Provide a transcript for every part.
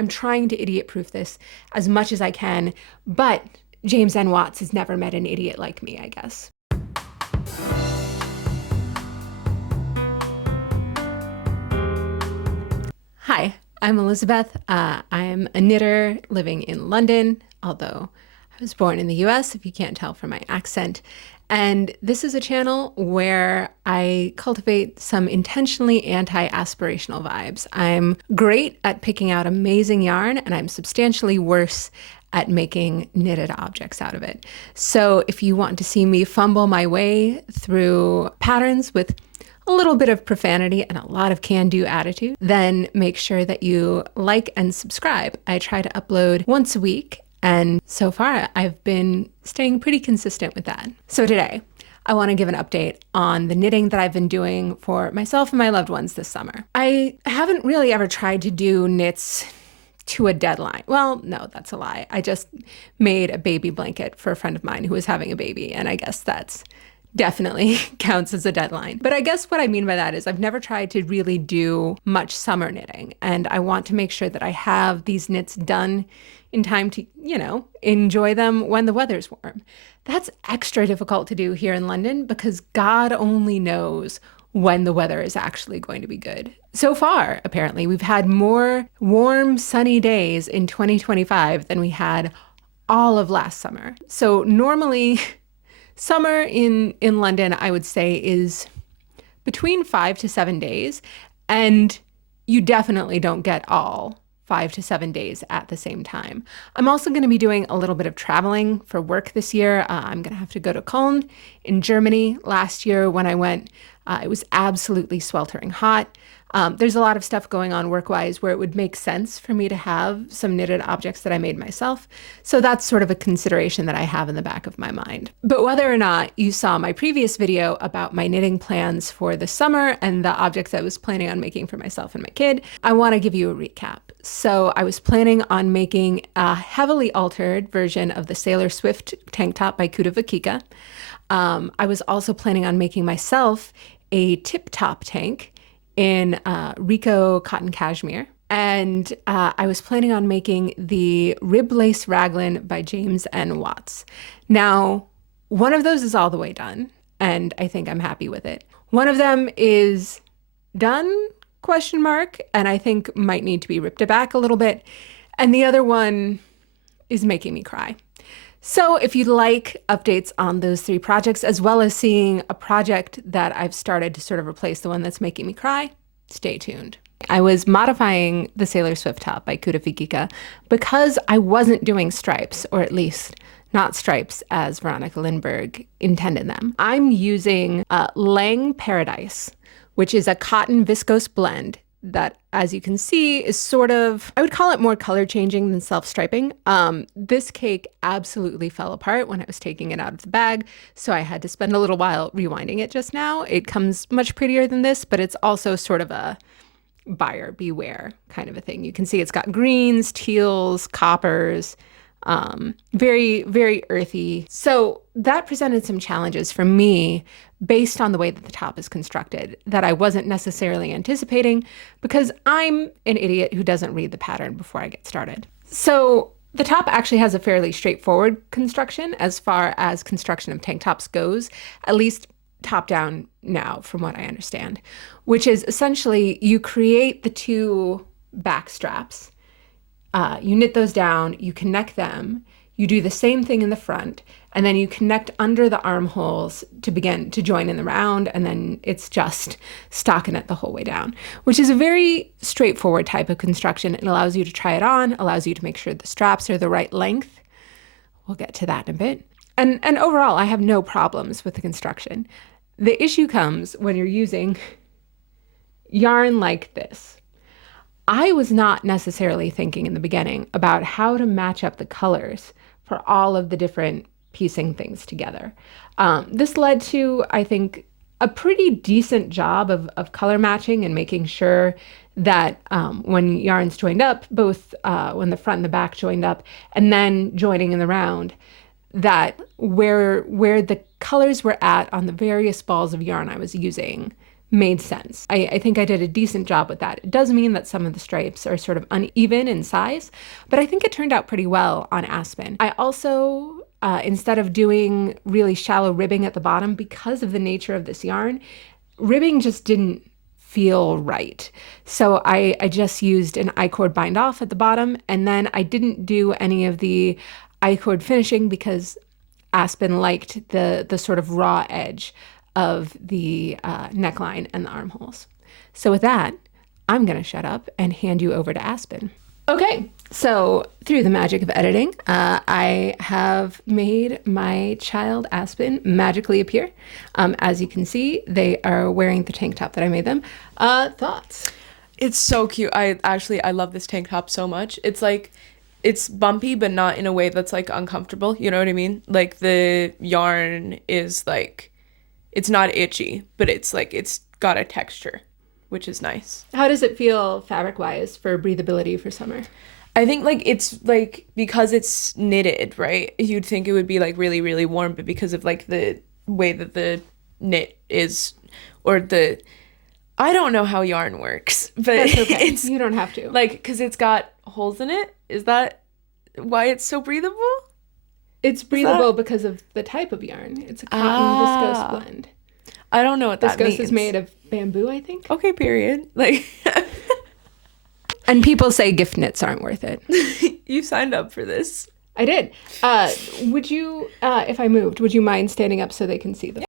I'm trying to idiot-proof this as much as I can, but James N. Watts has never met an idiot like me, I guess. Hi, I'm Elizabeth. I'm a knitter living in London, although I was born in the US, if you can't tell from my accent. And this is a channel where I cultivate some intentionally anti-aspirational vibes. I'm great at picking out amazing yarn, and I'm substantially worse at making knitted objects out of it. So if you want to see me fumble my way through patterns with a little bit of profanity and a lot of can-do attitude, then make sure that you like and subscribe. I try to upload once a week, and so far I've been staying pretty consistent with that. So today, I want to give an update on the knitting that I've been doing for myself and my loved ones this summer. I haven't really ever tried to do knits to a deadline. Well, no, that's a lie. I just made a baby blanket for a friend of mine who was having a baby, and I guess that's definitely counts as a deadline. But I guess what I mean by that is I've never tried to really do much summer knitting, and I want to make sure that I have these knits done in time to, enjoy them when the weather's warm. That's extra difficult to do here in London because God only knows when the weather is actually going to be good. So far, apparently, we've had more warm, sunny days in 2025 than we had all of last summer. So normally, summer in London, I would say, is between 5 to 7 days, and you definitely don't get all 5 to 7 days at the same time. I'm also going to be doing a little bit of traveling for work this year. I'm going to have to go to Cologne in Germany. Last year when I went, it was absolutely sweltering hot. There's a lot of stuff going on work-wise where it would make sense for me to have some knitted objects that I made myself. So that's sort of a consideration that I have in the back of my mind. But whether or not you saw my previous video about my knitting plans for the summer and the objects I was planning on making for myself and my kid, I want to give you a recap. So I was planning on making a heavily altered version of the Sailor Swift tank top by Kuda Vakika. I was also planning on making myself a Tiptop Tank in Rico cotton cashmere. And I was planning on making the Rib Lace Raglin by James N. Watts. Now, one of those is all the way done, and I think I'm happy with it. One of them is done, ? And I think might need to be ripped back a little bit. And the other one is making me cry. So if you'd like updates on those 3 projects, as well as seeing a project that I've started to sort of replace the one that's making me cry, stay tuned. I was modifying the Sailor Swift top by Kuda Vakika because I wasn't doing stripes, or at least not stripes as Veronica Lindbergh intended them. I'm using Lang Paradise, which is a cotton viscose blend that, as you can see, is sort of, I would call it more color changing than self-striping. This cake absolutely fell apart when I was taking it out of the bag, so I had to spend a little while rewinding it just now. It comes much prettier than this, but it's also sort of a buyer beware kind of a thing. You can see it's got greens, teals, coppers, very, very earthy. So that presented some challenges for me based on the way that the top is constructed that I wasn't necessarily anticipating because I'm an idiot who doesn't read the pattern before I get started. So the top actually has a fairly straightforward construction as far as construction of tank tops goes, at least top down now from what I understand, which is essentially you create the 2 back straps. You knit those down, you connect them, you do the same thing in the front, and then you connect under the armholes to begin to join in the round, and then it's just stockinette the whole way down, which is a very straightforward type of construction. It allows you to try it on, allows you to make sure the straps are the right length. We'll get to that in a bit. And overall, I have no problems with the construction. The issue comes when you're using yarn like this. I was not necessarily thinking in the beginning about how to match up the colors for all of the different piecing things together. This led to, I think, a pretty decent job of color matching and making sure that when yarns joined up, both when the front and the back joined up, and then joining in the round, that where the colors were at on the various balls of yarn I was using, made sense. I think I did a decent job with that. It does mean that some of the stripes are sort of uneven in size, but I think it turned out pretty well on Aspen. I also, instead of doing really shallow ribbing at the bottom, because of the nature of this yarn, ribbing just didn't feel right. So I just used an I-cord bind off at the bottom, and then I didn't do any of the I-cord finishing because Aspen liked the sort of raw edge of the neckline and the armholes. So with that, I'm gonna shut up and hand you over to Aspen. Okay, so through the magic of editing, I have made my child Aspen magically appear. As you can see, they are wearing the tank top that I made them. Thoughts? It's so cute. I love this tank top so much. It's like, it's bumpy, but not in a way that's like uncomfortable. You know what I mean? Like the yarn is like, it's not itchy, but it's like, it's got a texture, which is nice. How does it feel fabric-wise for breathability for summer? I think like it's like, because it's knitted, right? You'd think it would be like really, really warm, but because of like the way that the knit is, or the, I don't know how yarn works, but That's okay. You don't have to. Like, because it's got holes in it. Is that why it's so breathable? It's breathable because of the type of yarn. It's a cotton viscose blend. I don't know what that means. Viscose is made of bamboo, I think. Okay, period. Like, and people say gift knits aren't worth it. You signed up for this. I did. Would you, if I moved, would you mind standing up so they can see them?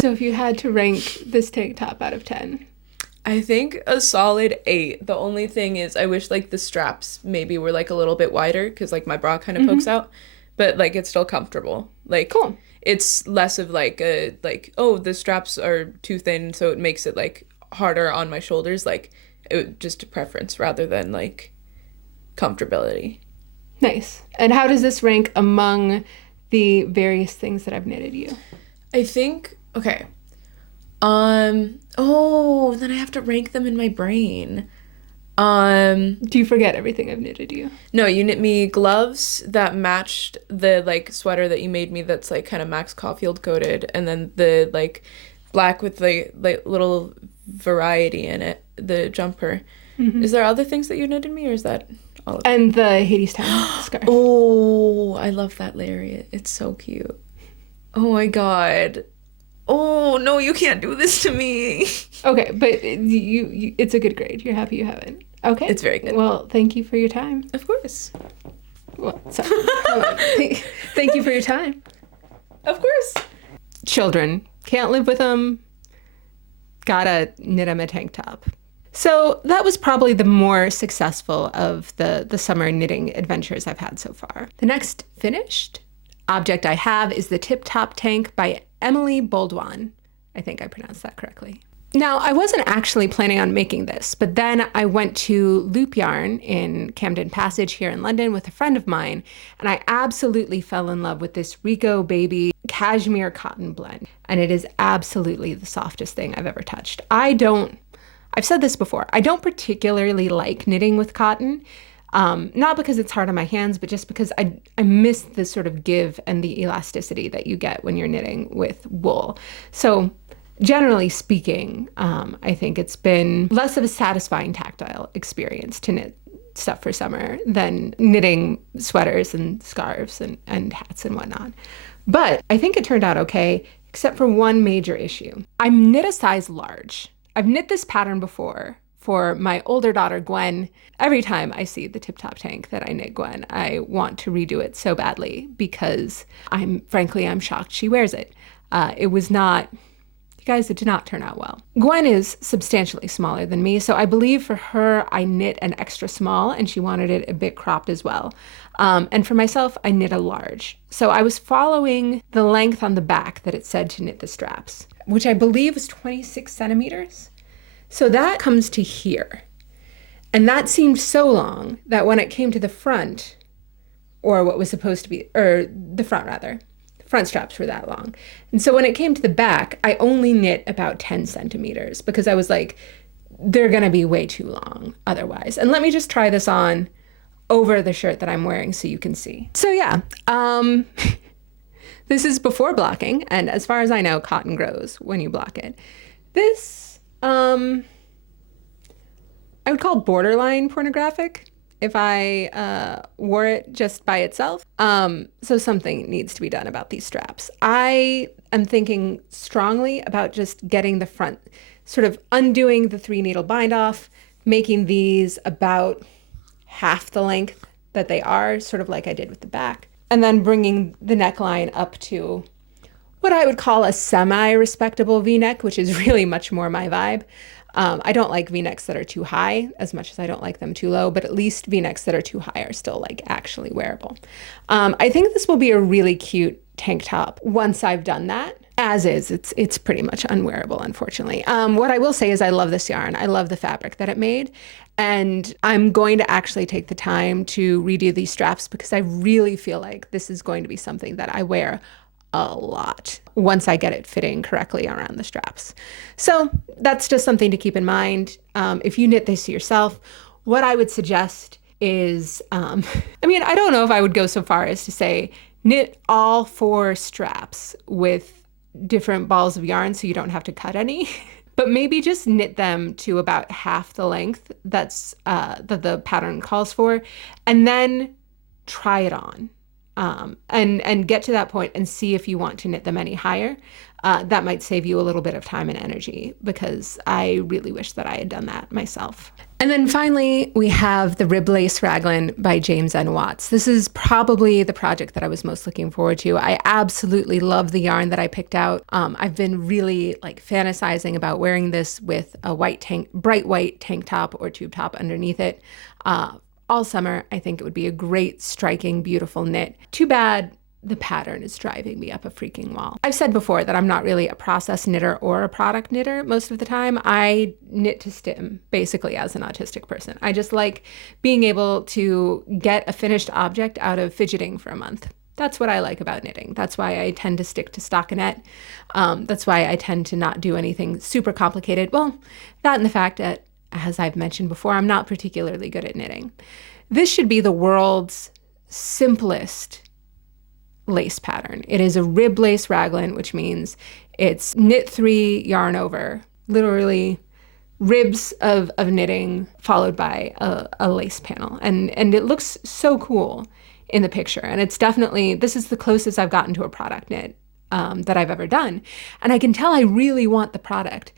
So if you had to rank this tank top out of 10, I think a solid 8. The only thing is I wish like the straps maybe were like a little bit wider because like my bra kind of pokes out, but like it's still comfortable. Like cool. It's less of like a like, oh, the straps are too thin so it makes it like harder on my shoulders. Like just a preference rather than like comfortability. Nice. And how does this rank among the various things that I've knitted you? I think, okay. Then I have to rank them in my brain. Do you forget everything I've knitted you? No, you knit me gloves that matched the like sweater that you made me that's like kind of Max Caulfield coated, and then the like black with the like little variety in it, the jumper. Is there other things that you knitted me, or is that all of it? And the Hadestown scarf. Oh, I love that lariat. It's so cute. Oh my god. Oh, no, you can't do this to me. Okay, but you it's a good grade. You're happy you have it. Okay. It's very good. Well, thank you for your time. Of course. Well, sorry. Hold on. Thank you for your time. Of course. Children. Can't live with them. Gotta knit them a tank top. So that was probably the more successful of the summer knitting adventures I've had so far. The next finished object I have is the Tiptop Tank by Emily Boldwan. I think I pronounced that correctly. Now, I wasn't actually planning on making this, but then I went to Loop Yarn in Camden Passage here in London with a friend of mine, and I absolutely fell in love with this Rico Baby cashmere cotton blend, and it is absolutely the softest thing I've ever touched. I've said this before, I don't particularly like knitting with cotton. Not because it's hard on my hands, but just because I miss the sort of give and the elasticity that you get when you're knitting with wool. So generally speaking, I think it's been less of a satisfying tactile experience to knit stuff for summer than knitting sweaters and scarves and hats and whatnot. But I think it turned out okay, except for one major issue. I knit a size large. I've knit this pattern before for my older daughter, Gwen. Every time I see the Tiptop Tank that I knit Gwen, I want to redo it so badly because I'm shocked she wears it. It did not turn out well. Gwen is substantially smaller than me, so I believe for her, I knit an extra small and she wanted it a bit cropped as well. And for myself, I knit a large. So I was following the length on the back that it said to knit the straps, which I believe was 26 centimeters. So that comes to here. And that seemed so long that when it came to the front, or what was supposed to be, or the front rather, the front straps were that long. And so when it came to the back, I only knit about 10 centimeters because I was like, they're gonna be way too long otherwise. And let me just try this on over the shirt that I'm wearing so you can see. So yeah, this is before blocking, and as far as I know, cotton grows when you block it. This, I would call borderline pornographic if I wore it just by itself. So something needs to be done about these straps. I am thinking strongly about just getting the front, sort of undoing the 3-needle bind off, making these about half the length that they are, sort of like I did with the back, and then bringing the neckline up to what I would call a semi-respectable V-neck, which is really much more my vibe. I don't like V-necks that are too high as much as I don't like them too low, but at least V-necks that are too high are still like actually wearable. I think this will be a really cute tank top once I've done that. As is, it's pretty much unwearable, unfortunately. What I will say is I love this yarn. I love the fabric that it made. And I'm going to actually take the time to redo these straps because I really feel like this is going to be something that I wear a lot once I get it fitting correctly around the straps. So that's just something to keep in mind. If you knit this yourself, what I would suggest is, I mean, I don't know if I would go so far as to say knit all 4 straps with different balls of yarn so you don't have to cut any. But maybe just knit them to about half the length that the pattern calls for, and then try it on. And get to that point and see if you want to knit them any higher. That might save you a little bit of time and energy because I really wish that I had done that myself. And then finally, we have the Rib Lace Raglan by James N. Watts. This is probably the project that I was most looking forward to. I absolutely love the yarn that I picked out. I've been really like fantasizing about wearing this with a bright white tank top or tube top underneath it. All summer. I think it would be a great, striking, beautiful knit. Too bad the pattern is driving me up a freaking wall. I've said before that I'm not really a process knitter or a product knitter most of the time. I knit to stim, basically, as an autistic person. I just like being able to get a finished object out of fidgeting for a month. That's what I like about knitting. That's why I tend to stick to stockinette. That's why I tend to not do anything super complicated. Well, that and the fact that, as I've mentioned before, I'm not particularly good at knitting. This should be the world's simplest lace pattern. It is a rib lace raglan, which means it's knit 3, yarn over, literally ribs of knitting followed by a lace panel. And it looks so cool in the picture. And it's definitely, this is the closest I've gotten to a product knit that I've ever done. And I can tell I really want the product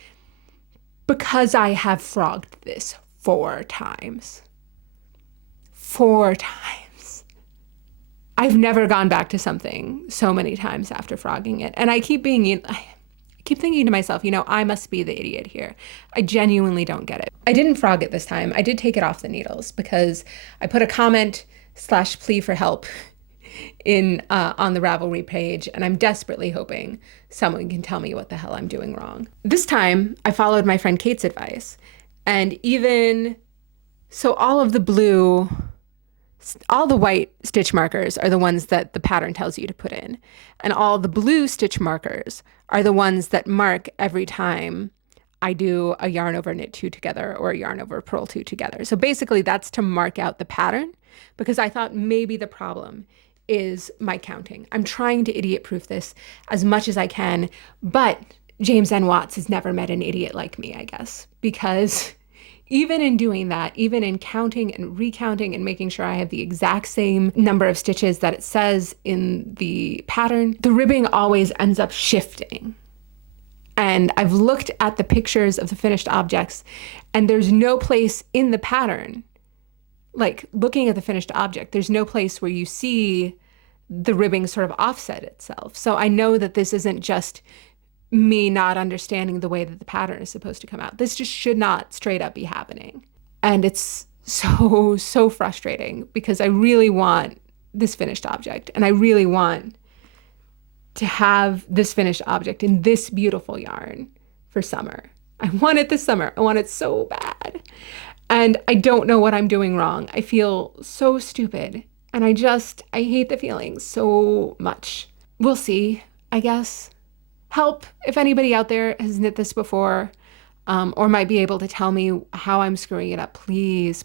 because I have frogged this 4 times. 4 times. I've never gone back to something so many times after frogging it. And I keep thinking to myself, you know, I must be the idiot here. I genuinely don't get it. I didn't frog it this time. I did take it off the needles because I put a comment/plea for help in on the Ravelry page, and I'm desperately hoping someone can tell me what the hell I'm doing wrong. This time, I followed my friend Kate's advice, and even so, all the white stitch markers are the ones that the pattern tells you to put in, and all the blue stitch markers are the ones that mark every time I do a yarn over knit 2 together or a yarn over purl 2 together. So basically that's to mark out the pattern, because I thought maybe the problem is my counting. I'm trying to idiot proof this as much as I can, but James N. Watts has never met an idiot like me, I guess, because even in doing that, even in counting and recounting and making sure I have the exact same number of stitches that it says in the pattern, the ribbing always ends up shifting. And I've looked at the pictures of the finished objects, and there's no place in the pattern, like looking at the finished object, there's no place where you see the ribbing sort of offset itself. So I know that this isn't just me not understanding the way that the pattern is supposed to come out. This just should not straight up be happening. And it's so frustrating because I really want this finished object, and I really want to have this finished object in this beautiful yarn for summer. I want it this summer. I want it so bad. And I don't know what I'm doing wrong. I feel so stupid, and I hate the feeling so much. We'll see, I guess. Help if anybody out there has knit this before, or might be able to tell me how I'm screwing it up. Please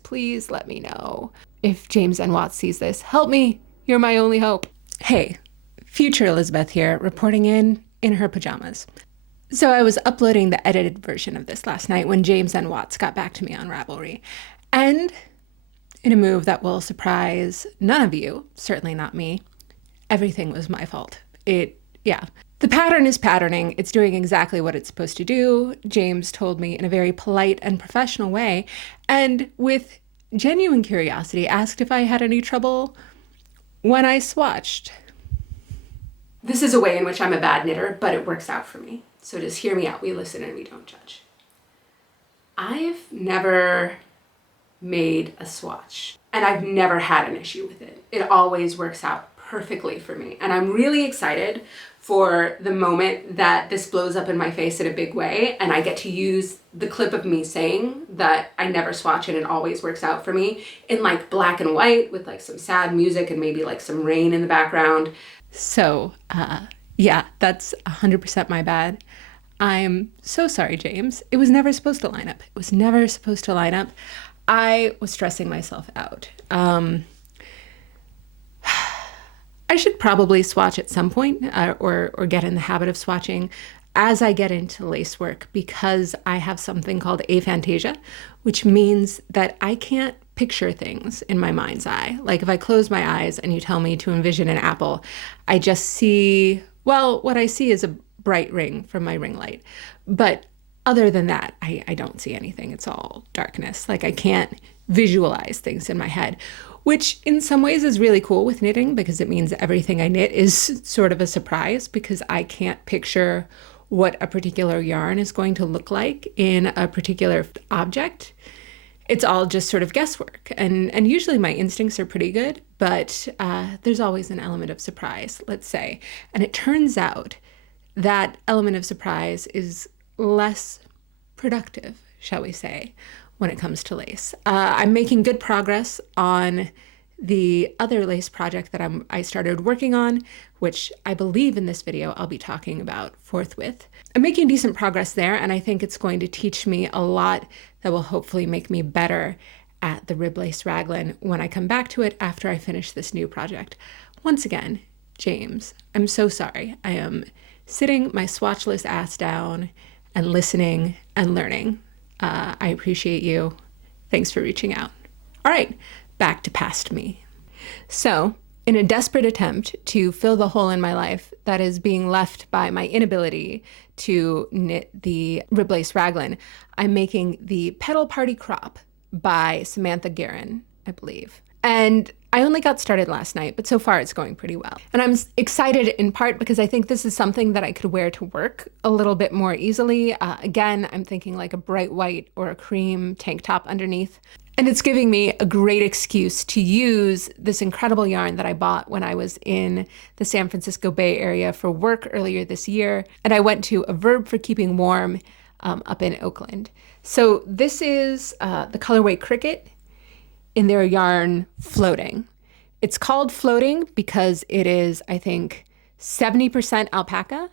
let me know. if James N. Watts sees this. Help me. You're my only hope. Hey, future Elizabeth here, reporting in her pajamas. So I was uploading the edited version of this last night when James N. Watts got back to me on Ravelry. And in a move that will surprise none of you, certainly not me, everything was my fault. Yeah. The pattern is patterning. It's doing exactly what it's supposed to do. James told me in a very polite and professional way, and with genuine curiosity asked if I had any trouble when I swatched. This is a way in which I'm a bad knitter, but it works out for me. So just hear me out. We listen and we don't judge. I've never made a swatch, and I've never had an issue with it. It always works out perfectly for me. And I'm really excited for the moment that this blows up in my face in a big way and I get to use the clip of me saying that I never swatch and it always works out for me in like black and white with like some sad music and maybe like some rain in the background. So yeah, that's 100% my bad. I'm so sorry, James. It was never supposed to line up. It was never supposed to line up. I was stressing myself out. I should probably swatch at some point or get in the habit of swatching as I get into lace work, because I have something called aphantasia, which means that I can't picture things in my mind's eye. Like if I close my eyes and you tell me to envision an apple, I just see, well, what I see is a bright ring from my ring light. But other than that, I don't see anything. It's all darkness. Like I can't visualize things in my head, which in some ways is really cool with knitting because it means everything I knit is sort of a surprise because I can't picture what a particular yarn is going to look like in a particular object. It's all just sort of guesswork. And usually my instincts are pretty good, but there's always an element of surprise, let's say. And it turns out that element of surprise is less productive, shall we say, when it comes to lace. I'm making good progress on the other lace project that I started working on, which I believe in this video I'll be talking about forthwith. I'm making decent progress there, and I think it's going to teach me a lot that will hopefully make me better at the rib lace raglan when I come back to it after I finish this new project. Once again, James, I'm so sorry. I am sitting my swatchless ass down and listening and learning. I appreciate you. Thanks for reaching out. All right, back to past me. So, in a desperate attempt to fill the hole in my life that is being left by my inability to knit the rib lace raglan, I'm making the Petal Party Crop by Samantha Guerin, I believe. And I only got started last night, but so far it's going pretty well. And I'm excited in part because I think this is something that I could wear to work a little bit more easily. Again, I'm thinking like a bright white or a cream tank top underneath. And it's giving me a great excuse to use this incredible yarn that I bought when I was in the San Francisco Bay Area for work earlier this year. And I went to A Verb for Keeping Warm up in Oakland. So this is the colorway Cricket in their yarn Floating. It's called Floating because it is, I think, 70% alpaca,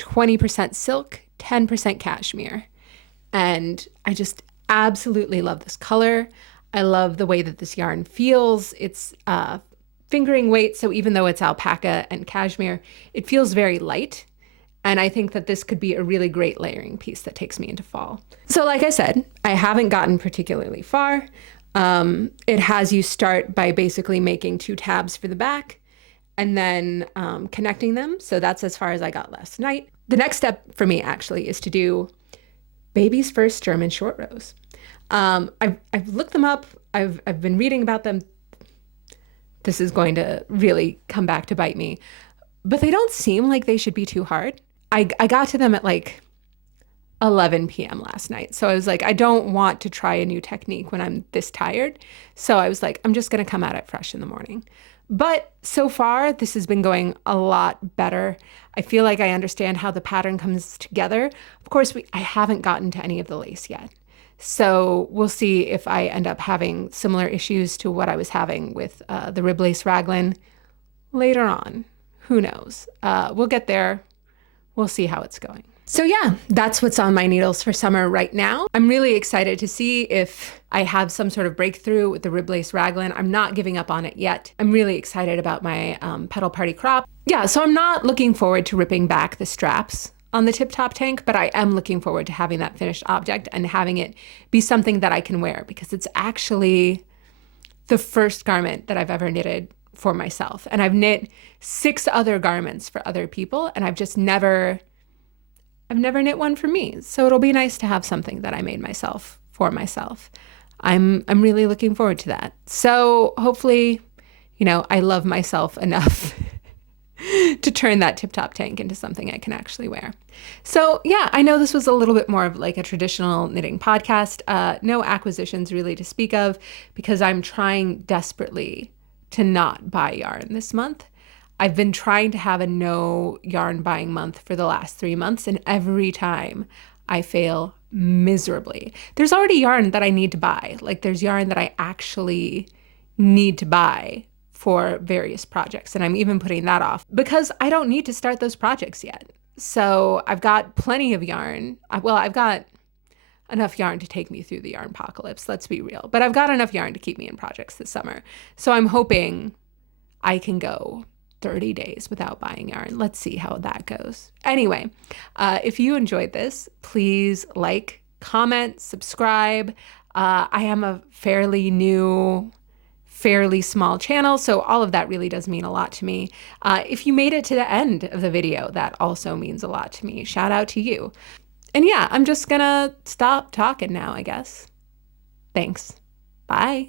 20% silk, 10% cashmere. And I just absolutely love this color. I love the way that this yarn feels. It's fingering weight, so even though it's alpaca and cashmere, it feels very light. And I think that this could be a really great layering piece that takes me into fall. So like I said, I haven't gotten particularly far. It has you start by basically making 2 tabs for the back and then connecting them. So that's as far as I got last night. The next step for me actually is to do Baby's First German Short Rows. I've looked them up. I've been reading about them. This is going to really come back to bite me, but they don't seem like they should be too hard. I got to them at like 11 p.m. last night. So I was like, I don't want to try a new technique when I'm this tired. So I was like, I'm just going to come at it fresh in the morning. But so far, this has been going a lot better. I feel like I understand how the pattern comes together. Of course, I haven't gotten to any of the lace yet. So we'll see if I end up having similar issues to what I was having with the rib lace raglan later on. Who knows? We'll get there. We'll see how it's going. So yeah, that's what's on my needles for summer right now. I'm really excited to see if I have some sort of breakthrough with the rib lace raglan. I'm not giving up on it yet. I'm really excited about my Petal Party crop. Yeah, so I'm not looking forward to ripping back the straps on the Tiptop Tank, but I am looking forward to having that finished object and having it be something that I can wear, because it's actually the first garment that I've ever knitted for myself. And I've knit 6 other garments for other people, and I've never knit one for me. So it'll be nice to have something that I made myself for myself. I'm really looking forward to that. So hopefully, I love myself enough to turn that Tiptop Tank into something I can actually wear. So yeah, I know this was a little bit more of like a traditional knitting podcast. No acquisitions really to speak of, because I'm trying desperately to not buy yarn this month. I've been trying to have a no yarn buying month for the last 3 months, and every time I fail miserably. There's already yarn that I need to buy. Like, there's yarn that I actually need to buy for various projects, and I'm even putting that off because I don't need to start those projects yet. So I've got plenty of yarn. Well, I've got enough yarn to take me through the yarn apocalypse, let's be real. But I've got enough yarn to keep me in projects this summer. So I'm hoping I can go 30 days without buying yarn. Let's see how that goes. Anyway, if you enjoyed this, please like, comment, subscribe. I am a fairly new, fairly small channel, so all of that really does mean a lot to me. If you made it to the end of the video, that also means a lot to me. Shout out to you. And yeah, I'm just gonna stop talking now, I guess. Thanks. Bye.